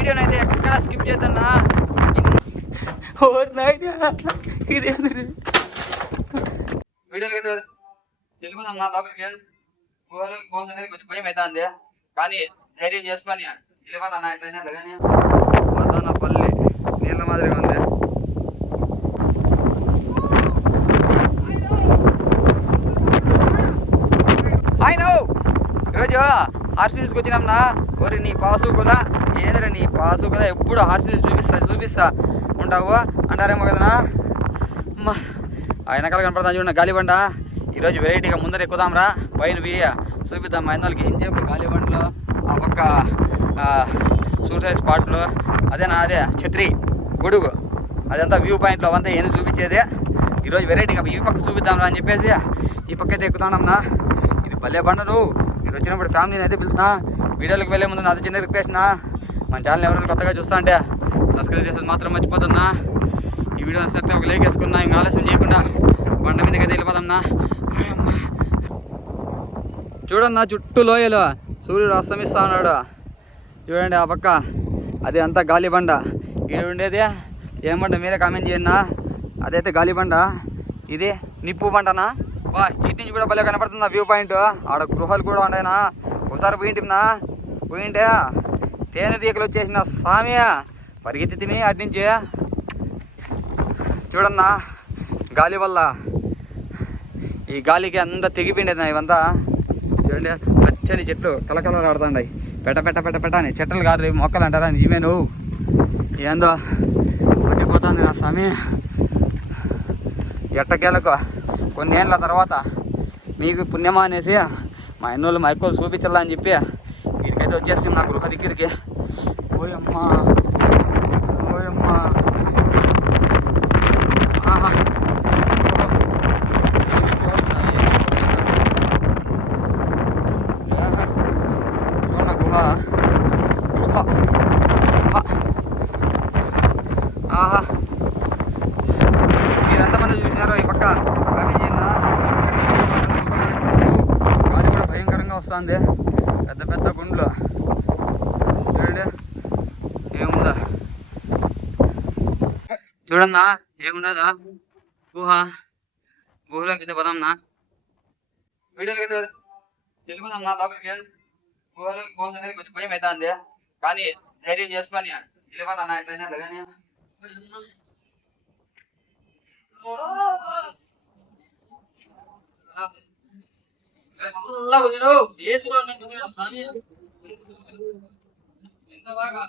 వీడియోని అయితే ఎక్కడ స్కిప్ చేద్దన్నా. వీడియోకి వెళ్ళిపోదాం నా లోపలికి. కొంచెం భయం అవుతుంది, కానీ ధైర్యం చేసుకొని వెళ్ళిపోతాను. ఎట్లయినా కానీ మదన పల్లి నీళ్ళ మాదిరిగా ఉంది. ఈరోజు హార్సిల్స్కి వచ్చినాంనా. ఓరి నీ పాసుకులా ఏంద్ర నీ పాసుకులా ఎప్పుడు హార్సిల్స్ చూపిస్తా ఉంటావు అంటారేమో కదనా. అమ్మా ఆ వెనకాల కనపడతాను చూడండి గాలిబండ. ఈరోజు వెరైటీగా ముందర ఎక్కుదాంరా, పైన చూపిద్దాం మా వాళ్ళకి. ఏం చెప్పు గాలిబండలో ఆ పక్క సూసైడ్ స్పాట్లు అదేనా, అదే ఛత్రి గొడుగు అదంతా వ్యూ పాయింట్లో అవంతా ఏంది చూపించేదే. ఈరోజు వెరైటీగా ఈ పక్క చూపిద్దాంరా అని చెప్పేసి ఈ పక్క అయితే ఎక్కుతానన్నా. ఇది భలే బండ. నువ్వు మీరు వచ్చినప్పుడు ఫ్యామిలీని అయితే పిలిచిన. వీడియోలకు వెళ్ళే ముందు నాది చిన్న రిక్వెస్ట్ నా, మన ఛానల్ ఎవరైనా కొత్తగా చూస్తా అంటే సబ్స్క్రైబ్ చేసేది మాత్రం మర్చిపోతున్నా. ఈ వీడియో నచ్చితే ఒక లైక్ వేసుకున్నా. ఇంకా ఆలస్యం చేయకుండా బండ మీదకి అయితే వెళ్ళిపోదాంనా. చూడన్నా చుట్టూ లోయలు సూర్యుడు అస్తమిస్తా ఉన్నాడు చూడండి. ఆ పక్క అది అంతా గాలిబండ. ఇక్కడ ఉండేది ఏం బండ మీరే కామెంట్ చేయండి. అదైతే గాలిబండ, ఇది నిప్పు బండనా. బా ఇటు నుంచి కూడా భలే కనపడుతుంది వ్యూ పాయింట్. ఆడ గృహాలు కూడా ఉన్నాయినా. ఒకసారి పోయింటే తేనె తీగలు వచ్చేసిన స్వామి పరిగెత్తి తిని అటు నుంచి చూడన్నా. గాలి వల్ల ఈ గాలికి అంతా తెగిపోయిండేది ఇవంతా. చూడండి పచ్చని చెట్లు కలకలలు ఆడుతున్నాయి. పెట్ట అని చెట్లు కాదు మొక్కలు అంటారా. నిజమే నువ్వు ఏందో మర్చిపోతుంది నా స్వామి. ఎట్టకేలకు కొన్ని ఏళ్ళ తర్వాత మీకు పుణ్యమా అనేసి మా ఎన్నోళ్ళు మా ఎక్కువ చూపించాలని చెప్పి వీడికైతే వచ్చేస్తాం నా గృహ దగ్గరికి. ఓయమ్మా ఆహా ఆహా మీరు ఎంతమంది చూసినారో ఈ పక్క గాలి కూడా భయంకరంగా వస్తుంది. పెద్ద గుండ్లు చూడండి ఏముందా. చూడన్నా ఏముండదా గుహలోకి అయితే పోదాంనా. వీడియోకి వెళ్ళిపోదాం నా లోపలికి. గుహలోకి పోతుంది కొంచెం భయం అవుతుంది, కానీ ధైర్యం చేసుకొని వెళ్ళిపోతాను ఎట్లయినా కానీ. ఎంత బాగా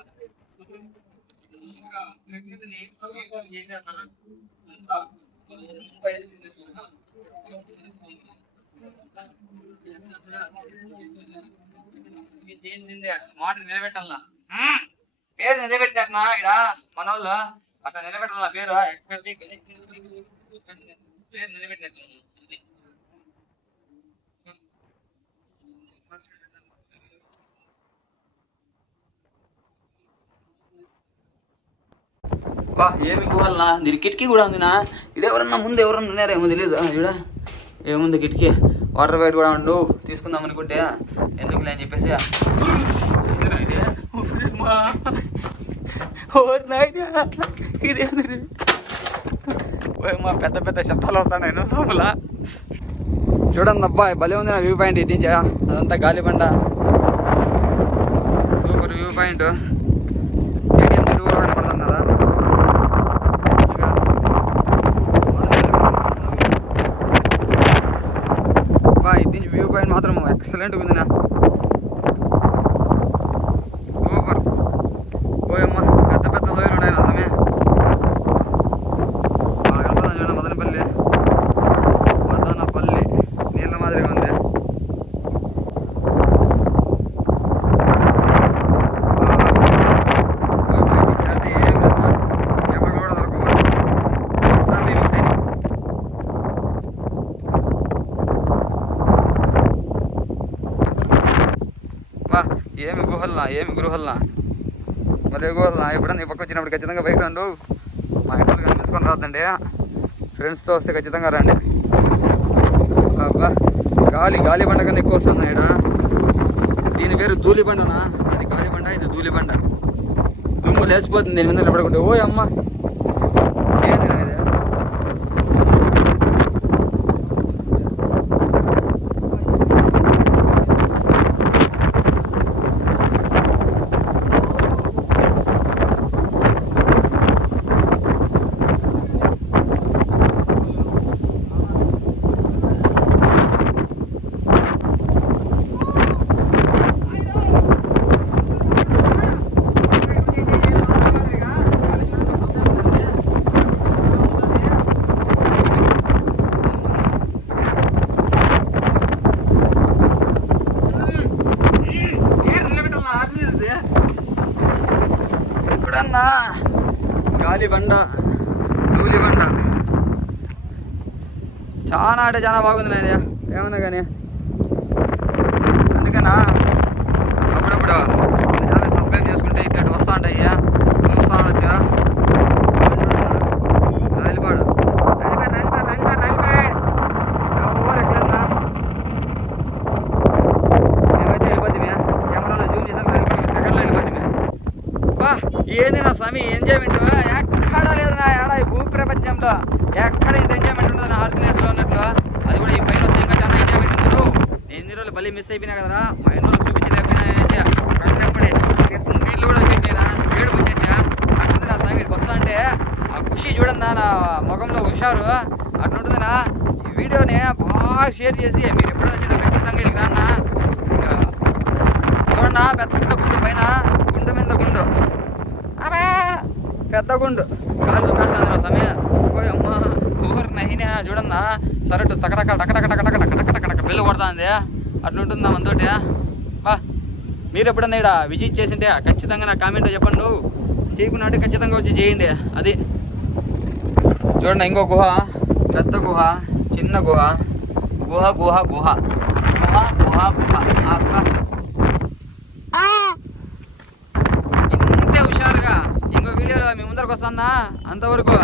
చేసిందే మాట నిలబెట్టాలనా. పేరు నిలబెట్టారనా ఇక్కడ మన వాళ్ళు. అట్లా నిలబెట్టాల పేరు ఎక్కడిది పేరు నిలబెట్టినట్టు. బా ఏమి గుహల్నా. దీని కిటికీ కూడా ఉందినా. ఇది ఎవరన్నా ముందు ఎవరన్నా ఉన్నారేమో తెలియదు. చూడ ఏముంది కిటికీ. వాటర్ బయట కూడా ఉండు తీసుకుందాం అనుకుంటే ఎందుకు లేని చెప్పేసి మా పెద్ద శబ్దాలు వస్తాయి లోపల. చూడండి అబ్బాయి భలే ఉంది నా వ్యూ పాయింట్. ఇది అదంతా గాలిబండ సూపర్ వ్యూ పాయింట్. స్టేడియం తిరుగు కనపడుతుంది కదా. బా ఇది వ్యూ పాయింట్ మాత్రం ఎక్సలెంట్ ఉందినా. సూపర్. పోయమ్మ పెద్ద లోయలు ఉన్నాయి నా సమయం. మదనపల్లి నీళ్ళ మాదిరిగా ఉంది. ఏం లేదా ఎవరు కూడా దొరకవు. బా ఏమి గృహల్నా మళ్ళీ గుహల్నా. ఎప్పుడన్నా ఈ పక్క వచ్చినప్పుడు ఖచ్చితంగా బైక్ రండు. మా ఇంట్లో కనిపించుకొని రాదండి. ఫ్రెండ్స్తో వస్తే ఖచ్చితంగా రండి. గాలి బండ కన్నా ఎక్కువ వస్తుంది ఇక్కడ. దీని పేరు ధూళిబండనా. అది గాలిబండ, ఇది ధూళిబండ. లేచిపోతుంది దీని మీద నిలబడుకుంటే. ఓ అమ్మ ఏంది ఇది? ఇప్పుడన్నా గాలి బండ ధూళి బండ చాలా అంటే చాలా బాగుంది నాయన ఏమన్నా కానీ. అందుకనా అప్పుడప్పుడు చాలా సబ్స్క్రైబ్ చేసుకుంటే ఇట్లాంటి వస్తూ ఉంటాయ్యా, చూస్తూ ఉండొచ్చా. రైలుపాడు ఎవరు ఎక్కలేదన్నా. మేమైతే వెళ్ళిపోతామే, కెమెరాలో జూమ్ చేసాను, రైలుపాడు సెకండ్లో వెళ్ళిపోతామే. బా ఏంది నా స్వామి ఎంజాయ్మెంట్ ఎక్కడ లేదు నా ఏడా ఈ భూ ప్రపంచంలో. ఎక్కడ ఇంత ఎంజాయ్మెంట్ ఉంటుంది నా హార్సిలేస్లో ఉన్నట్లు. అది కూడా ఈ పైన వస్తే ఇంకా చాలా ఎంజాయ్మెంట్ ఉంటుంది. ఎన్ని రోజులు బలి మిస్ అయిపోయినా కదరా, మా ఇంట్లో చూపించలేకపోయినా అనేసి నీళ్ళు కూడా వచ్చేసినా వేడుకు వచ్చేసా. అట్లుంది నా స్వామి. ఇక్కడికి వస్తా అంటే ఆ ఖుషి చూడన్నా నా ముఖంలో హుషారు అట్లుంటుందినా. ఈ వీడియోని బాగా షేర్ చేసి మీరు ఎప్పుడైనా వచ్చినా ఖచ్చితంగా ఇక్కడికి రాన్నా. చూడన్నా పెద్ద గుండు పైన గుండు మీద గుండు, అబ్బా పెద్ద గుండు కాలు చూపేస్తాను నా సమయం. అమ్మ ఊరు నైనా చూడన్నా సరట్టు టకటక టకటక టకటక టకటక టకటక బెల్లు కొడుతుంది. అట్లుంటుంది నా మనతోటి. బా మీరు ఎప్పుడన్నా ఇక్కడ విజిట్ చేసింటే ఖచ్చితంగా నా కామెంట్లో చెప్పండి. నువ్వు చేయకుండా అంటే ఖచ్చితంగా వచ్చి చేయండి. అది చూడండి ఇంకో గుహ, పెద్ద గుహ, చిన్న గుహ, గుహ గుహ గుహ గుహ గుహ గుహ. ఇంతే హుషారుగా ఇంకో వీడియోలో మీ ముందరకు వస్తానా. అంతవరకు